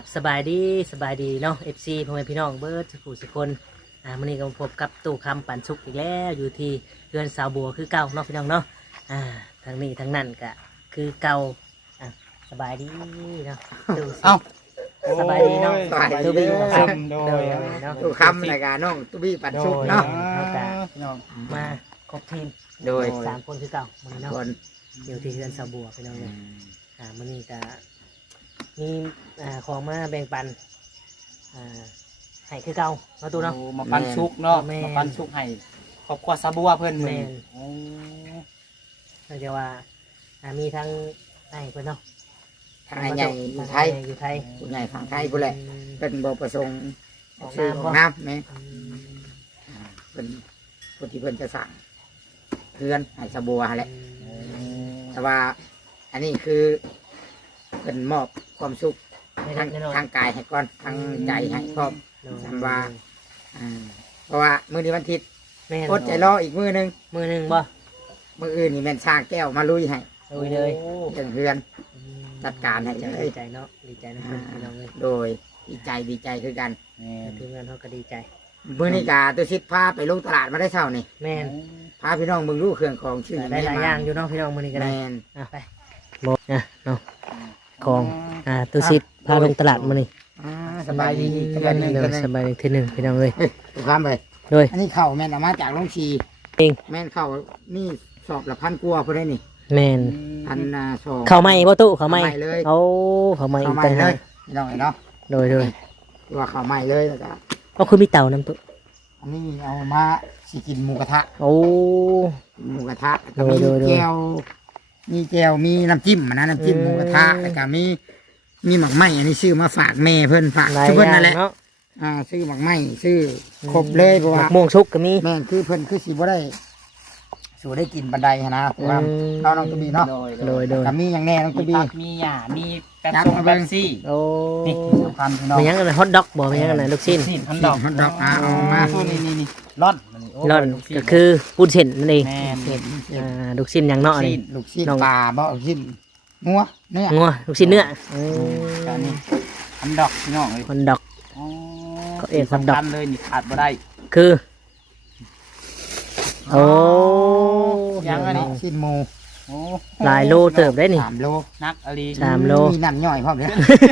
สบายดีเนาะ FC พ่อแม่พี่น้องเบิร์ดสุขคนมื้อนี้ก็พบกับตู้คำปันสุกอีกแล้วอยู่ที่เรือนสาวบัวคือเก่าเนาะพี่น้องเนาะทางนี้ทางนั้นก็คือเก่าสบายดีเนาะตู้สบายดีเนาะตู้บี้โดยเนาะตู้คำรายการน้องตู้บี้ปันสุกเนาะมาครบทีมโดย 3คนคือเก่ามื้อนี้เนาะอยู่ที่เรือนสาวบัวพี่น้องเลยมื้อนี้ก็มีของมาแบ่งปันให้คือเก่าเนาะตู้เนาะมาปันสุกเนาะมาปันสุกให้ครอบครัวซาบัวเพื่อนแม่นเราจะว่ามีทั้งไอ้เพื่อนเนาะทางใหญ่อยู่ไทยผู้ใหญ่ฝั่งไทยผู้แหละเป็นบ่ประสงค์ซื้อของน้ำไหมเป็นผู้ที่เพิ่นจะสั่งเพื่อนให้ซาบัวแหละแต่ว่าอันนี้คือเป็นมอบความสุขทางกายให้ก่อนทางใจให้พร้อมจำว่าเพราะว่ามื้อนี้วันอาทิตย์อดใจรออีกมื้อนึงบ่มื้ออื่นนี่แม่นช่างแก้วมาลุยให้ลุยเลยจังเฮือนจัดการให้เลยดีใจเนาะดีใจนะพี่น้องเลยโดยดีใจคือกันทีมงานเขาก็ดีใจมื้อนี้กะตัวชิดพาไปลงตลาดมาได้เช้านี่แม่นพาพี่น้องมึงรู้เครื่องของชื่อได้หลายอย่างอยู่เนาะพี่น้องมื้อนี้ก็ได้แม่นไปหมดเนาะของตัวชิดพาลงตลาดมื้อนี้สบายดีสบายดีทีนึงพี่น้องเลยถูกความไปโดยอันนี้ข้าวแม่นเอามาจากโรงชีเองแม่นข้าวนี่สอบละ1,000 กว่าพุ่นได้นี่แม่น 1,200 ข้าวใหม่บ่ตู้ข้าวใหม่เลยข้าวใหม่อีกต่างหากพี่น้องเนาะโดยว่าข้าวใหม่เลยแล้วก็ก็คือมีเตาน้ำตู้อันนี้เอามาสิกินหมูกระทะโอ้หมูกระทะก็มีแก้วมีน้ำจิ้มนะน้ำจิ้มหมูกระทะแล้วก็มีหมักไหมอันนี้ซื้อมาฝากแม่เพิ่นฝากชื่อเพิ่นนั่นแหละซื้อหมักไหมซื้อครบเลยเพราะว่าม่วงชุกก็มีแม่คือเพิ่นคือสิบ่ได้สู่ได้กินบันไดนะเพราะว่าน้องตุบีเนาะโดยก็มีอย่างแน่น้องตุบีมีหญ้ามีแป๊บซี่โอ้นี่สำคัญพี่น้องมียังอะไรฮอทด็อกบ่มียังอะไรลูกชิ้นฮอทดอกเอามานี่ร่อนก็คือปูนเส้นนั่นเองแม่ลูกชิ้นอย่างเนาะนี่ลูกชิ้นปลาบ่ลูกชิ้นงัวลูกชิ้นเนื้ออันนี้ฮอทดอกพี่น้องเลยฮอทด็อกก็เองฮอทด็อกเลยนี่ขาดบ่ได้คือโอ้ยังอันนี้ชิ้นหมูหลายโลเติบได้นี่ 3 โลนักอลี 3 โลมีน้ำย่อยพร้อมเลย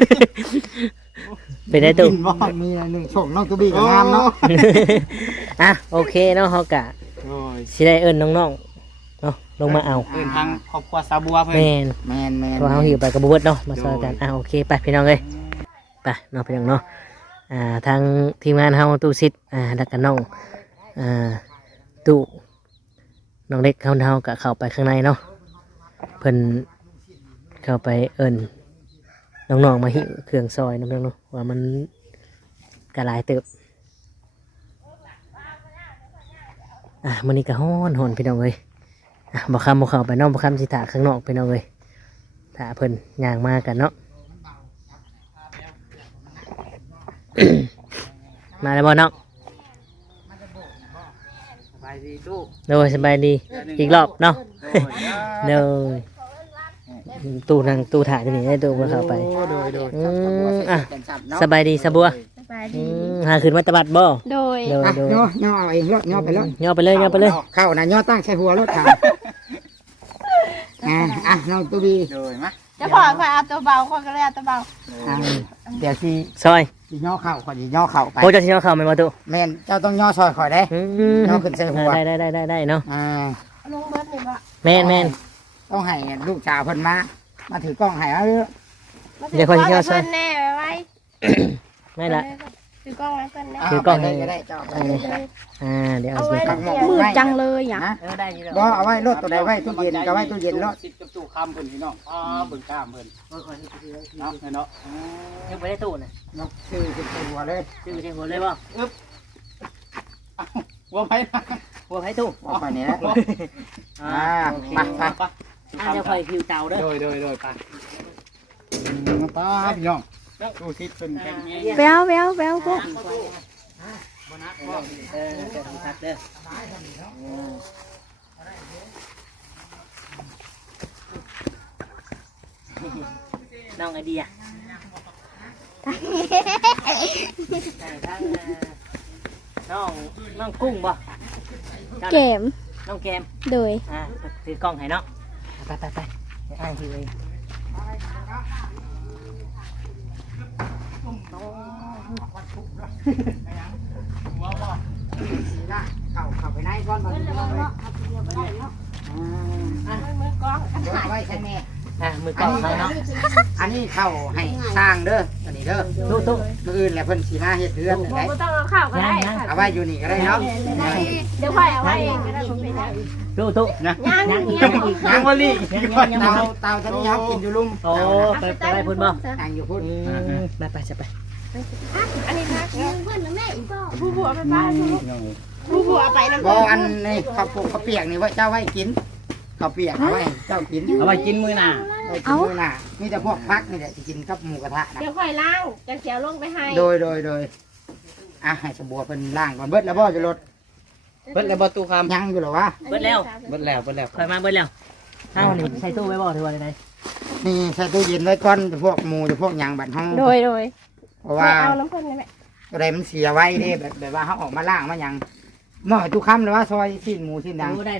เป็นได้ตู้มี1ช่องน้องตุบีกับงามเนาะโอเคเนาะเฮากะสิได้เอิ้นน้องๆเนาะลงมาเอาเอิ้นทางครอบครัวซาบัวเพิ่นแม่นเพราะเฮาหิวไปกับบ่เบิดเนาะมาซอยกันโอเคไปพี่น้องเอ้ยไปเนาะพี่น้องเนาะทางทีมงานเฮาตู้ซิดแล้วก็น้องตู้น้องเล็กเฮาก็เข้าไปข้างในเนาะเพิ่นเข้าไปเอิ้นน้องๆมาหิวเครื่องซอยน้ำเนาะว่ามันกระลายเติบมื้อนี้ก็ฮ้อนพี่น้องเอ้ยบ่เข้าไปเนาะบ่สิถ่าข้างนอกพี่น้องเอ้ยถ่าเพิ่นย่างมากันเนาะ มาแล้วบ่น้องสบายดีตู้โดยสบายดีอีกรอบเนาะโดยตู้ถ่ายที่นี่ให้ตู้มาเข้าไปสบายดีสบัวหาขึ้นมาตะบัดบ่โดยย่อเอาเองย่อไปเลยย่อไปเลยเข้านะย่อตั้งใส่หัวรถถังน้องตู้บีโดยมาจะพอค่อยเอาตัวเบาค่อยก็เลยเอาตัวเบาเดี๋ยวสิซอยสิย่อเข่าก่อนสิย่อเข่าไปโอ้เจ้าสิย่อเข่าแม่นบ่ตู้แม่นเจ้าต้องย่อซอยข่อยได้ย่อขึ้นใส่หัวได้เนาะลงเบิดนี่บ่แม่นต้องให้ลูกสาวเพิ่นมาถือกล้องให้เอาเดี๋ยวค่อยย่อซอยแน่ไว้ไม่ละถือกล้องไว้เพิ่นถือกล้องให้ก็ได้เจ้าเดี๋ยวเอาไว้มืดจังเลยอ่ะบ่เอาไว้รถตัวใดไว้ตู้เย็นก็ไว้ตู้เย็นรถสิกับตู้คำเพิ่นพี่น้องเบิ่งกล้ามเพิ่นเนาะยังไปได้ตู้น่ะนกชื่อขึ้นใส่หัวเลยชื่อใส่หัวเลยบ่หัวไผตู้ไปนี่แหละไปเดี๋ยวค่อยผิวเตาเด้อโดยไปป้าพี่น้องตู้ซิดเป็นแข็งแววพวกทักเด้อน้องไอเดียททางน้องกุ้งบ่เกมน้องแกมโดยถือกล้องให้เนาะไปไปไปเดี๋ยวอ้ายถือเองเข้าไปไหนก่อนบ่เนาะเอาไว้ใช่แม่มือกล้องเขาเนาะอันนี้เข้าให้สร้างเด้ออันนี้เด้อตู้มื้ออื่นแหละเพิ่นสิมาเฮ็ดเรือนได้บ่ต้องเอาข้าวก็ได้เอาไว้อยู่นี่ก็ได้เนาะเดี๋ยวค่อยเอาไว้เองก็ได้ผมเป็นยังตู้นะยังบ่ลีเตาตัวนี้เฮากินอยู่ลุมโอ้ไปไปพุ่นบ่นั่งอยู่พุ่นไปไปจะไปอันนี้นะเพื่อนแม่อีกบ่ผู้ผัวไปบ้านผู้ผัวไปนำบ่อันนี้ข้าวโพดข้าวเปียกนี่ไว้เจ้าไว้กินข้าวเปียกเอาไว้เจ้ากินเอาไปกินมื้อหน้าไว้กินมื้อหน้ามีแต่พวกพักนี่แหละสิกินกับหมูกระทะนะเดี๋ยวค่อยล้างจะเขียวลงไปให้โดยให้สมบูรณ์เป็นล่างก่อนเบิดแล้วบ่จะลดเบิดแล้วบ่ตู้คำยังอยู่หรอวะเบิดแล้วเบิดแล้วคอยมาเบิ้ลแล้วถ้าวันนี้ใส่ตู้ไว้บ่ถือว่าไงนี่ใส่ตู้เย็นไว้ก่อนพวกหมูพวกหยังบัดห้องโดยเพราะว่าเอาน้ำเพิ่นได้ไหมอะไรมันเสียไว้เด้แบบว่าเขาออกมาล่างมาหยังหม้อทุกคำเลยว่าซอยสิ้นหมูสิ้นหยังได้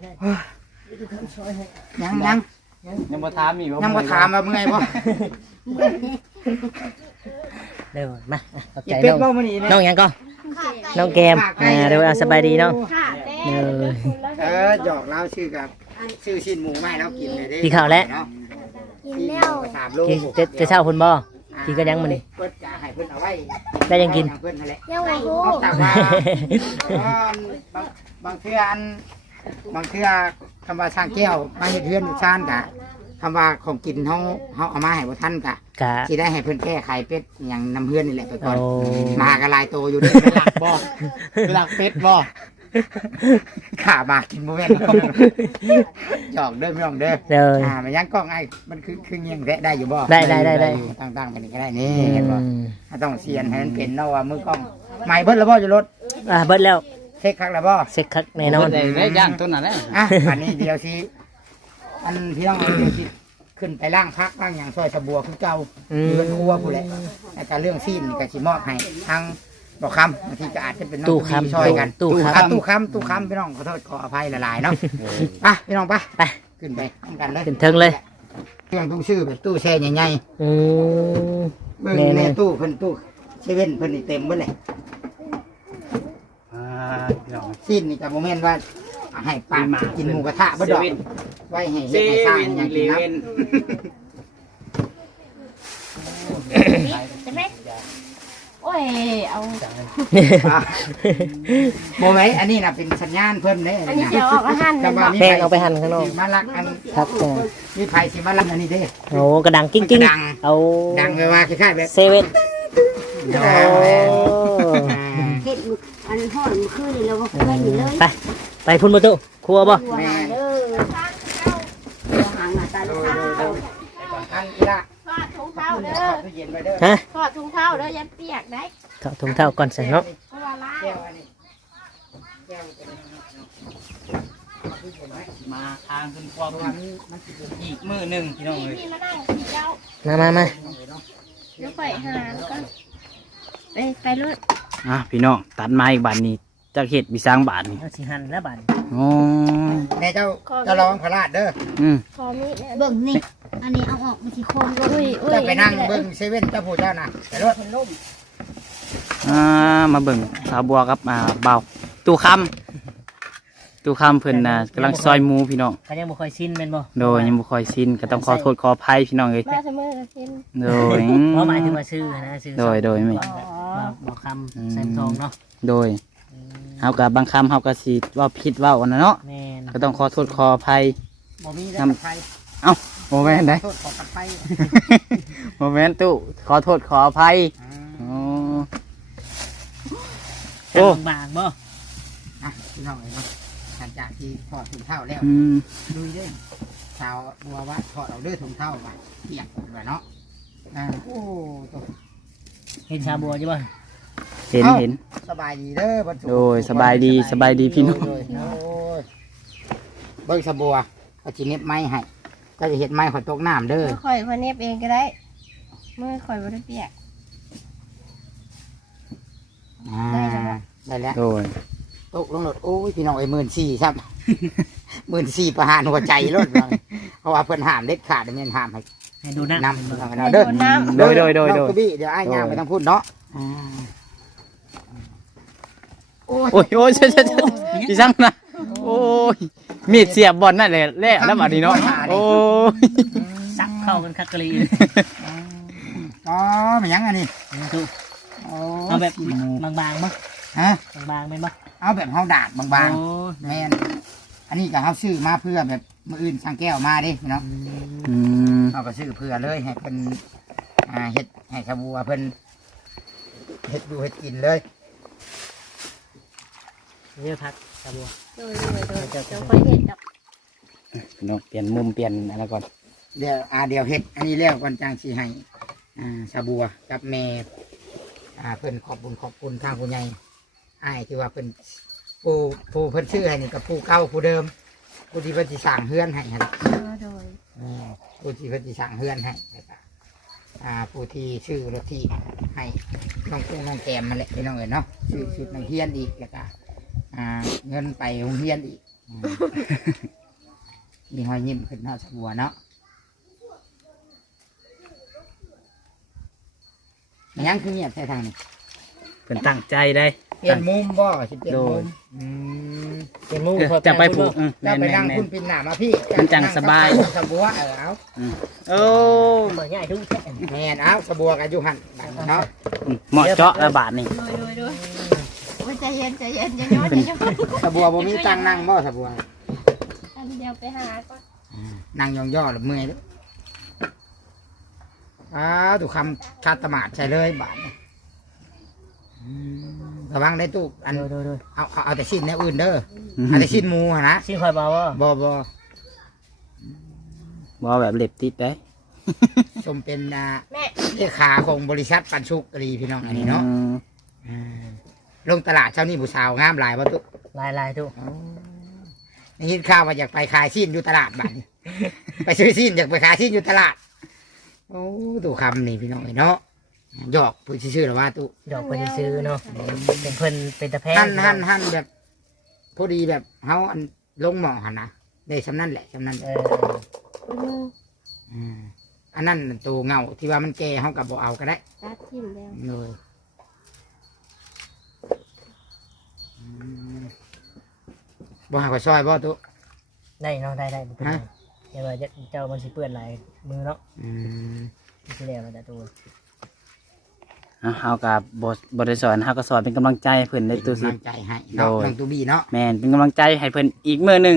ยังยังบ่ถามอีกว่ายังมาถามว่าเมื่อยบ่เดี๋ยวมาขอบอีใจเป็ดน้บ่องมื้อนี้น้องยังก็น้องแกมเดี๋ยวสบายดีน้องค่ะแต้หยอกเราชื่อกับชื่อสิ้นหมูไม่เรากินเลยเด้กินข้าวแล้วกินแล้วสามลูกจะเช่าคุณบ่กินก็ยังมานี่เพิ่นจะให้เพิ่นเอาไว้ได้ยังกินเพิ่นนั่นแหละยังไม่รู้แต่ว่าบางเทื่อคำว่าช่างแก้วมาเฮ็ดเฮือนชานกะคำว่าของกินเฮาเอามาให้บ่ทันกะกะสิได้ให้เพิ่นแก้ไขเป็ดอย่างน้ำเฮือนนี่แหละไปก่อนโอ้มากระลายโตอยู่เด้อหลักบ่หลักเป็ดบ่ขาบากินบ่แม่นหยอกเด้อพี่น้องเด้อเดี๋ยวมันยังกล้องไอ้มันคือเงี้ยงแท้ได้อยู่บ่ได้อยู่ตั้งๆกันนี่ก็ได้นี่เห็นบ่ต้องเสียนให้มันเป็นเนาะว่ามือกล้องใหม่เบิดแล้วบ่อยู่รถเบิดแล้วเช็คครั้งแล้วบ่เซ็กคักแน่นอนได้ย่างตัวนั้นแหละอันนี้เดี๋ยวสิอันพี่น้องเดี๋ยวสิขึ้นไปล่างพักล่างอย่างซอยสะบัวคือเก่าเรือนครัวผู้แหละแล้วก็เรื่องซีนนี่ก็สิมอบให้ทางบอกคำบางทีก็อาจจะเป็นน้องตู้ผู้ดีคำช่วยกันตู้คตู้คำพี่น้องขอโทษขออภัยหลายๆเนาะไปพี่น้องไปไปขึ้นไปทำกันเลยขึ้นเทิงเลยเครื่องตู้ชื่อแบบตู้แช่ใหญ่อืมๆเบิ่งแน่ๆในตู้เพิ่นตู้เซเว่นเพิ่นนี่เต็มเบิดเลยพี่น้องซีนนี่ก็บ่แม่นว่าให้ปากกินหมูกระทะบ่ดอกไว้ให้เซเฮ็ดให้สร้างเว่นอย่างเลกินนะเว่นใช่ไหมโอ้ยเอาโมไหมอันนี้นะเป็นสัญญาณเพิ่นเด้อันนี้เดี๋ยวออกอาหารแต่ว่ามีแพงเอาไปหั่นข้างนอกสิมาลักอันครับมีไผสิมาลักอันนี้เด้โอ้กระดังกิ้งกิ้งดังเอาดังไปว่าคล้ายๆแบบเซเว่นโอ้เฮ็ดมื้ออันห่อดมื้อคืนนี่เราบ่เคยอยู่เลยไปพุ่นประตูครัวบ่ตัวหาเด้อตัวหาหน้าตาลูกสาวอันอีละทอดถุงเท้าเด้ขออบตู้เย็นไปเด้อฮะทอดถุงเท้าเด้อยันเปียกได้เข้าถุงเท้าก่อนใส่เนาะเพราะว่าล้างแก้วอันนี้แก้วเป็นตู้เย็นไหมมาทางขึ้นความเพราะว่ามันสิเป็นอีกมื้อหนึงพี่น้องเอ้ยพี่มานั่งพี่เจ้ามาเดี๋ยวค่อยหาแล้วก็ไปรถพี่น้องตัดไม้อีกบาทนี้จักเฮ็ดบิสร้างบาทนี่เอาสิหั่นแล้วบัดอ๋อแม่เจ้าระวังพลาดเด้อพอมีเนี่ยเบิ่งนี่ อันนี้เอาออกมันสิโคมรถอุ้ยเจ้าไปนั่งเบิ่งเซเว่นเจ้าผู้เจ้าน่ะแต่รถมาเบิ่งสาวบัวกับเบาตู้คำเพิ่นน่ะกำลังซอยหมูพี่น้องเขายังบ่ค่อยชินแม่นบ่โดยยังบ่ค่อยชินก็ต้องขอโทษขออภัยพี่น้องเอ้ยมาเสมอกับเช่นโดยเพราะหมายถึงว่าชื่อนะชื่อโดยไม่บอกคำใส่ทองเนาะโดยเฮากับบางคำเฮาก็สิเว่าผิดเว่าอันนั้นเนาะแม่นก็ต้องขอโทษขออภัยบ่มีแล้วไฟโมแม่นได้โทษขอปัดไฟโมแม่นตู้ขอโทษขออภัยอ๋อ โอ้บางๆบ่พี่น้องเอ้ยเนาะหลังจากที่ถอดถุงเท้าแล้ว ลุยเด้อสาวบัวว่าถอดเอาเด้อถุงเท้าว่าเปียกว่าเนาะโอ้ตัวเห็นชาบัวใช่บ่เห็นสบายดีเด้อบรรจุโดยสบายดีพี่น้องโดยโอ้ยเบิ้งสะบัวก็จิเน็บไม้ให้ก็จะเห็ดไม้ขอยตกน้ำเด้อมือข่อยคนเน็บเองก็ได้มือข่อยบ่ได้เปียกได้แล้วโดยตกลงรถโอ้ยพี่น้องไอ้14,000ครับ 14,000ประหารหัวใจรถเพราะว่าเพิ่นห้ามเด็ดขาดแม่นห้ามให้ให้ดูหน้าน้ำเอาเด้อโดยน้องกระบี่เดี๋ยวอ้ายย่างไปทางพุ่นเนาะโอ้ยโอ้ยโอ้ยพี่ช่างนะโอ้ยมีดเสียบบอลนั่นแหละแล่แล้วมาดีเนาะโอ้ยซักเข้ากันคักกะลีอ๋อมันยังอันนี้ดู เอาแบบบางๆมั้งฮะบางๆไหมมั้งเอาแบบเฮาดาดบางโอ้ๆแม่นอันนี้ก็เฮาซื้อมาเพื่อแบบมื้ออื่นสั่งแก้วมาเด้เนาะอืมเฮาก็ซื้อเพื่อเลยให้เพิ่นเฮ็ดให้ชาวบัวเพิ่นเฮ็ดดูเฮ็ดกินเลยเรียกพักตะบัวโดยเดี๋ยวค่อยเห็นดอกพี่น้องเปลี่ยนมุมเปลี่ยนอะไรก่อนเดี๋ยวเดี๋ยวเฮ็ดอันนี้แล้วก่อนจังสิให้ชาวบัวกับแม่เพิ่นขอบคุณทางผู้ใหญ่อ้ายที่ว่าเพิ่นผู้เพิ่นชื่อให้นี่กับผู้เก่าผู้เดิมผู้ที่เพิ่นสิสร้างเฮือนให้หั่นโดยผู้ที่เพิ่นสิสร้างเฮือนให้แล้วก็ผู้ที่ชื่อรถที่ให้น้องกุ้งน้องแกมมาแหละพี่น้องเอ๋ยเนาะชื่อชุดนักเรียนอีกแล้วก็เงินไปโรงเรียนอีกมีหอยยิ้มขึ้นเนาะชาวบัวเนาะมันยังคือเงียบใช่ทางนี้เป็นตั้งใจได้เปลี่ยนมุมบ่สิเปลี่ยนมุมเป็นมูจะไปผูกแล้แม่วน ไปแม่นั่งนคุณปินหน้ามาพี่มันจังสบายสบัวเอาโอ้เปิดง่ายทุกแค่แม่นเอาสบัวกับยูหันเนาะเหมาะเจาะระบาดนี่โดยโอ้ยใจเย็นอย่าย้อนอย่าย้อนสบัวบ่มีตังนั่งบ่สบัวอันเดียวไปหาก่อนนั่งย่อๆหรือเมื่อยเด้อถูกคำคาตมาดใช่เลยบาทนี่ระวังได้ตู้อันดูเอาแต่ชิ้นแนวอื่นเด้อเอาแต่ชิ้นหมูหั่นนะชิ้นคอยเบาว่าบ่บ่แบบเล็บติดได้ชมเป็นแม่เลขาของบริษัทปันสุกรีพี่น้องอันนี้เนาะลงตลาดเช้านี้ผู้สาวงามหลายบ่ตุลายทุกนี่ยินข่าวว่าอยากไปขายซีนอยู่ตลาดบ้านนี่ ไปซื้อซีนอยากไปขายซีนอยู่ตลาด โอ้ตู่คำนี่พี่น้องเนาะหยอกผู้ชื่อหรือว่าตู่ดอกเพิ่นซื้อเนาะเป็นเพิ่นเป็นตะแพงหั่นแบบพอดีแบบเฮาอันลงหม้อหันนะได้สำนั่นแหละสำนั่นแหละอันนั้นตัวเงาที่ว่ามันแก่เฮากับบ่เอาก็ได้ตัดทิ่มแล้วเลยบ่หาข้าวซอยบ่ตู่ได้เนาะได้บ่เป็นไรเดี๋ยวว่าเจ้ามันสิเปื้อนหลายมือเนาะที่แล้วมันจะตัวเฮากับบริสอนเฮาก็สอนเป็นกำลังใจให้เพิ่นได้ตัวกำสิลังใจให้เนาะน้องตูบี้เนาะแม่นเป็นกำลังใจให้เพิ่นอีกมื้อหนึง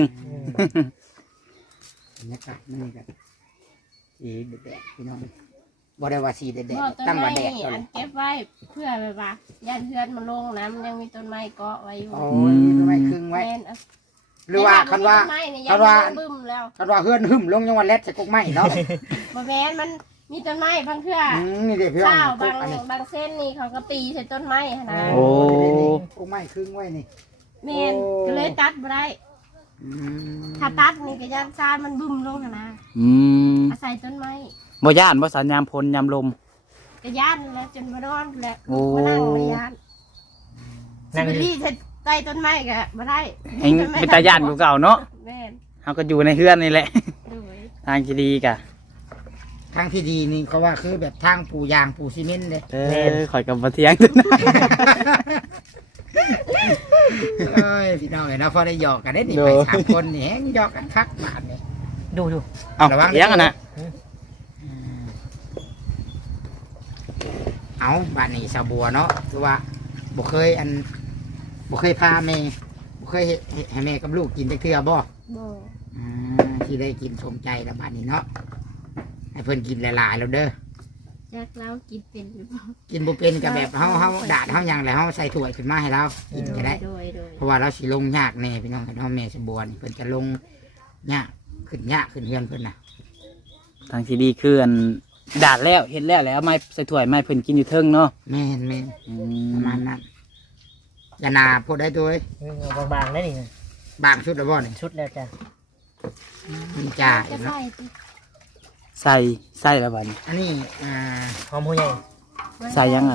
บรรยากาศนี่กันสีแดดพี่น้องบ่ได้ว่าสีแดดบ่ต้นตั้งไม้ว่าแดดนี่ก่อนอันเก็บไว้เพื่อแบบว่ายันเพื่อนมาลงนะมันยังมีต้นไม้เกาะไว้อยู่โอ้ยทำไมครึ่งไว้แม่นหรือว่าคันว่าต้นไม้นี่ยันบึ้มแล้วคันว่าเฮือนหึ่มลงยังวันเล็ดใส่กกไม้เนาะบ่แม่นมันมีต้นไม้บางเทื่อนี่เด็กเพื่อนข้าวกบางกอันนี้บางเส้นนี่เขาก็ตีใส่ต้นไม้หั่นนะโอ้กกไม้ครึ่งไว้นี่แม่นก็เลยตัดบ่ได้ ถ้าตัดนี่ก็ยันซานมันบึ้มลงหั่นนะอืมอาศัยต้นไม้บ่ย่านบ่สัญญามพลยามลมก็ย่านแล้วจนมานอนแล้วโอ้มานั่งไม่ย่านนั่งสิไปรีใต้ต้นไม้ก็บ่ได้เองเป็นตาย่านกูเก่าเนาะแม่นเฮาก็อยู่ในเฮือนนี่แหละโดยทางที่ดีกะทางที่ดีนี่เขาว่าคือแบบทางปูยางปูซีเมนต์เลยข่อยกับบ่เที่ยงตัวนะเอ้ยพี่น้องเนาะพอได้หยอกกันได้นี่ไปสามคนนี่แฮงหยอกกันคักบาดนี่ดูเอ้าระวังเที่ยงอ่ะนะเอาบ้านนี้สาวบัวเนาะคือว่าบ่เคยบ่เคยพาแม่บ่เคยให้แม่กับลูกกินจักเทื่อบ่บ่ที่ได้กินสมใจแล้วบ้านนี้เนาะให้เพิ่นกินหลายๆแล้วเด้อจักเรากินเป็นหรือเปล่ากินบ่เป็นก็แบบเฮาดาดเฮาหยังแล้วเฮาใส่ถ้วยขึ้นมาให้เรากินก็ได้โดยเพราะว่าเราสิลงยากแน่พี่น้องเนาะแม่สาวบัวนี่เพิ่นจะลงยากขึ้นเฮือนเพิ่นน่ะทางที่ดีคืออันดาดแล้วเห็นแล้วเอาไม้ใส่ถ้วยไม้เพิ่นกินอยู่เทิงเนาะแม่นอืประมาณนั้นอย่านาพูดได้ด้วยบางๆได้นี่บางชุดแล้วบ่นี่ชุดแล้วจ้ะนี่จ้าจะเนาะใส่ติใส่แล้วบัดนี้อันนี้หอมหัวใหญ่ใส่ยังอ่ะนะ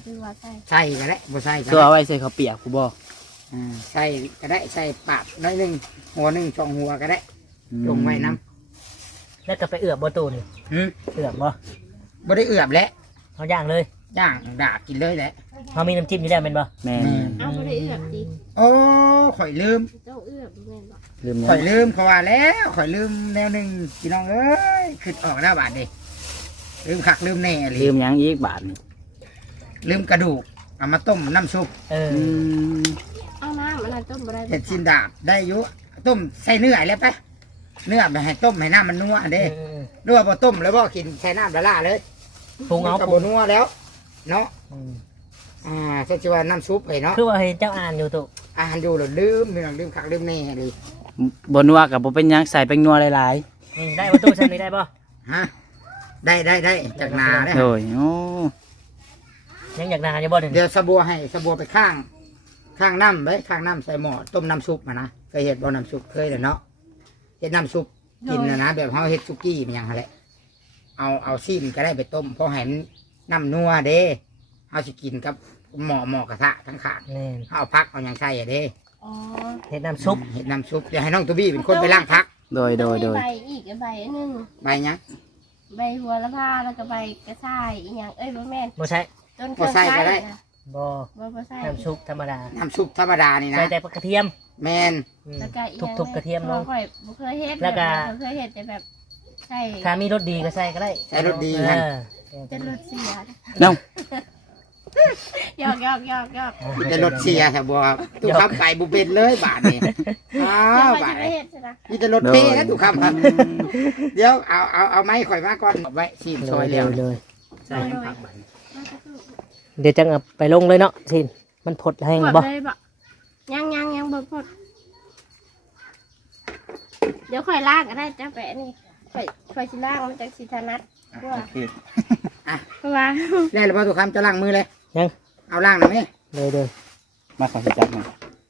คือว่าใช่ใส่ก็ได้บ่ใส่ก็ตัวได้เอาไว้ใส่ข้าวเปียกกูบ่ใส่ก็ได้ใส่ปาดน้อยหนึงหัวหนึงช่องหัวก็ได้ลงไว้น้แล้วก็ไปเอือบบ่ตู้นี่ำหืมเอือบบ่บ่ได้เอือบแล้วเฮาย่างเลยย่างดาบกินเลยแหละเฮามีน้ำจิ้มอยู่แล้วแม่นบ่แม่นเอาบ่ได้เอื้อบดิโอ้ข่อยลืมเจ้าเอื้อบดูแม่นบ่ลืมข่อยแล้วลืมเขาว่าแล้วข่อยลืมแนวหนึงพี่น้องเอ้ยคิดออกแล้วบาดนี้ลืมคักลืมแน่เลยลืมหยังอีกบาทนี่ลืมกระดูกเอามาต้มน้ำซุปเอออืมเอาน้ำอันนั้นต้มบ่ได้เห็ดชินดาบได้อยุต้มใส่เนื้อแล้วไปเนื้อไปให้ต้มให้น้ำมันนัวเด้อืมนัวพอต้มแล้วบ่กินใส่น้ำละลาเลยปรุงเอากับปรุบงนัวแล้วเนาะอืมสักว่าน้ำซุปไปเนาะคือว่าเห็นเจ้าอ่านอยู่ตู้อาหารดูแล้วลืมพี่น้องลืมคักลืมแน่เลยบ่นัวกับบ่เป็นหยังใส่แป้งนัวหลายนี่ได้บ่ตู้ซั่นนี่ได้บ่ฮะได้จากนาได้ๆโดยโอ้ยังอยากนานอยู่บ่เดี๋ยวนี้เดี๋ยวสะบัวให้สะบัวไปข้างน้ำไว้ข้างน้ำใส่หม้อต้มน้ำซุปมานะเคยเห็ดบ่น้ำซุปเคยเลยเนาะเห็ดน้ำซุปกินนะแบบเขาเห็ดซุกี้มันอย่างไรเอาซีมก็ได้ไปต้มเพราะเห็นน้ำนัวเด้เอาสิกินกับหม้อกระทะทั้งขางแน่นเอาพักเอาอย่างใส่อะเด้อ๋อเฮ็ดน้ำซุปเห็ดน้ำซุปเดี๋ยวให้น้องตูบี้เป็นคนไปล้างพักโดยมีใบอีกใบอันนึงใบเนี้ยใบหัวละพาแล้วก็ใบกระชายอีหยังเอ้ยบ่แม่นบ่ใช่ต้นเครื่องไส้นะบ่บ่ใช่น้ำซุปธรรมดาน้ำซุปธรรมดานี่นะใส่แต่กระเทียมแมนอืมแล้วก็อีหยังทุบๆกระเทียมลงค่อยบ่เคยเฮ็ดแล้วก็เคยเฮ็ดแต่แบบใช่ถ้ามีรสดีก็ใส่ก็ได้ใส่รสดีเอนะอเป็นรถเสียน้องหยอกหยอกหยอกหยอกมีแต่รถเสียแต่บัวตุกคำไปบุเป็นเลยบาทนี่อ้าแล้ววเขาบาจะทไปเฮ็ดใช่ไหมมีแต่รถเพ่นะตุกคำครับเดี๋ยวเอาไม้ข่อยมาก่อนไว้ซีมซอยเร็วเลยใส่น้ำผักใบเดี๋ยวจังเอาไปลงเลยเนาะสินมันผดแห้งพอบ่เลยบ่ยังบ่พอดเดี๋ยวค่อยล่างก็ได้จ้าแปะนี่ค่อยสิล่างมันจากสิถนัดเพราะว่าเพราะว่าแล้วหรือเปล่าตุกคำจะล้างมือเลยยังเอาล้างหน่อยไหมเลยเลยมาขอสิจับหน่อย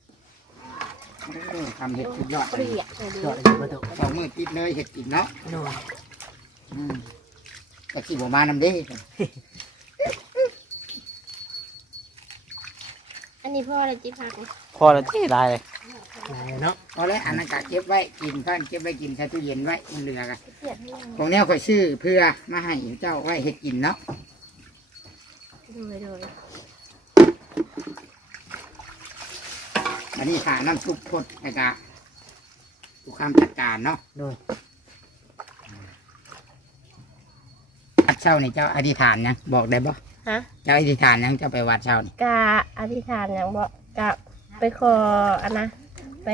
ทำเห็ดสุดยอดเปรี้ยเลยดูจอดเลยประตูสองมือติดเลยเห็ดกินเนาะโน่นแต่ขี่บัวมานำเด้อันนี้พ่อเลยจิพักพอแล้วที่ได้เลยมาเลยเนาะพอแล้วอันนั้นก็เก็บไว้กินพันเก็บไว้กินใส่ตู้เย็นไว้มันเหลือกันเสียดให้ของเนี้ยข่อยซื้อเพื่อมาให้เจ้าไว้เห็ดกินเนาะโดยอันนี้ขาน้ำซุปพดไอ้กะทุกคำจัดการเนาะโน่นวัดเช้านี่เจ้าอธิษฐานยังบอกได้บ่ฮะเจ้าอธิษฐานยังเจ้าไปวัดเช้านี่กะอธิษฐานอย่างบอกกะไปขออันนะไป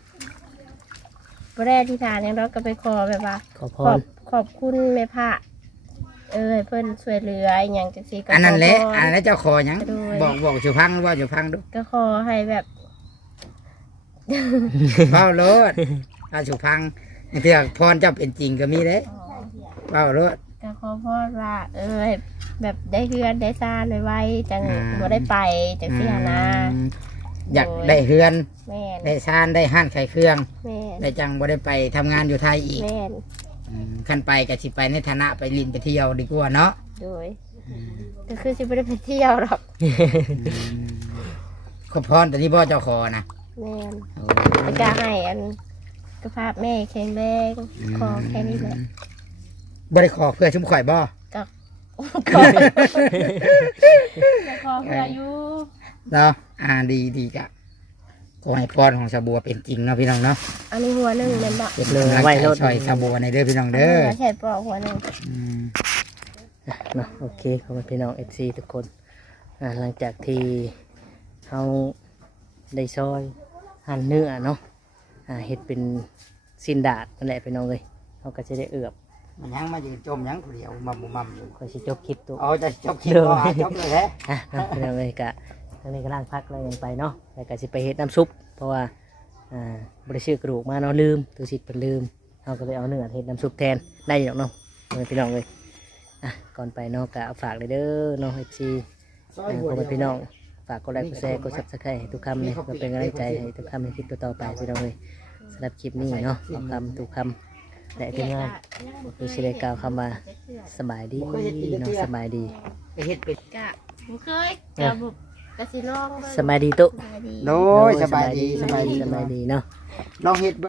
บ่ได้อธิษฐานอย่างเราก็ไปขอแบบว่าขอพขอบคุณแม่พระเพิ่นช่วยเหลืออหย่างจังซี่ก็อันนั้นแหละขพรอันนั้นเจ้าขอยังโดยบอกสุพังว่าสุพังดูก็ขอให้แบบเฝ้าโลดถ้าสุพังเถื่อพรเจ้าเป็นจริงก็มีเด้เฝ้าโลดก็ขอพรว่าให้แบบได้เฮือนได้ซ่านไวๆจังบ่ได้ไปจังซี่หั้นนะอยากได้เฮือนแม่นได้ซานได้ห้านไข่เครื่องแม่นได้จังบ่ได้ไปทำงานอยู่ไทยอีกแม่นขั้นไปก็สิไปในฐานะไปลินไปเที่ยวดีกว่าเนาะโดยก็คือสิบ่ได้ไปเที่ยวหรอกขอพรแต่ที่พ่อเจ้าขอนะแม่นแล้วก็ให้อันสุขภาพแม่แข็งแรงขอแค่นี้แหละบ่ได้ขอเพื่อชุ่มข่อยบ่ขอขอเพื่ออยู่เนาะดีกะขอให้พรของสาบัวเป็นจริงเนาะพี่น้องเนาะอันนี้หัวหนึ่งแม่นบ่เป็นกำลังใจช่วยสาบัวในเด้อพี่น้องเด้อใช่ปอกหัวหนึ่งอืมเนาะโอเคขอบคุณพี่น้อง FC ทุกคนหลังจากที่เขาได้ซอยหั่นเนื้อเนาะเฮ็ดเป็นซินดาดนั่นแหละพี่น้องเลยเขาก็จะได้เอือบมันยังมายืนจมยังผู้เดียวมัมอยู่คอยสิจบคลิปตัวเอาจะจบคลิปบ่จบเลยแท้เนาะพี่น้องเลยกะทางนี้ก็ล่างพักแล้วยังไปเนาะแต่ก็สิไปเฮ็ดน้ำซุปเพราะว่าบริชื่อกระดูกมาเนาะลืมตัวสิเป็นลืมเราก็เลยเอาเนื้อเฮ็ดน้ำซุปแทนได้อยู่หรอกเนาะพี่น้องเลยก่อนไปเนาะกะฝากเลยเด้อเนาะ FC ขอบคุณพี่น้องฝากกดไลค์กดแชร์กด Subscribe ให้ทุกคำเลยเพื่อเป็นกำลังใจให้ทุกคำในคลิปต่อๆไปพี่น้องเลยสำหรับคลิปนี้เนาะเอาคำทุกคำและทีมงานคือสิได้กล่าวคำว่าสบายดีเนาะสบายดีไปเฮ็ดเป็นกะบ่เคยจะบุกกะสิลองเบิ่งสบายดีตุสบายดีโดยสบายดีสบายดีเนาะลองเฮ็ด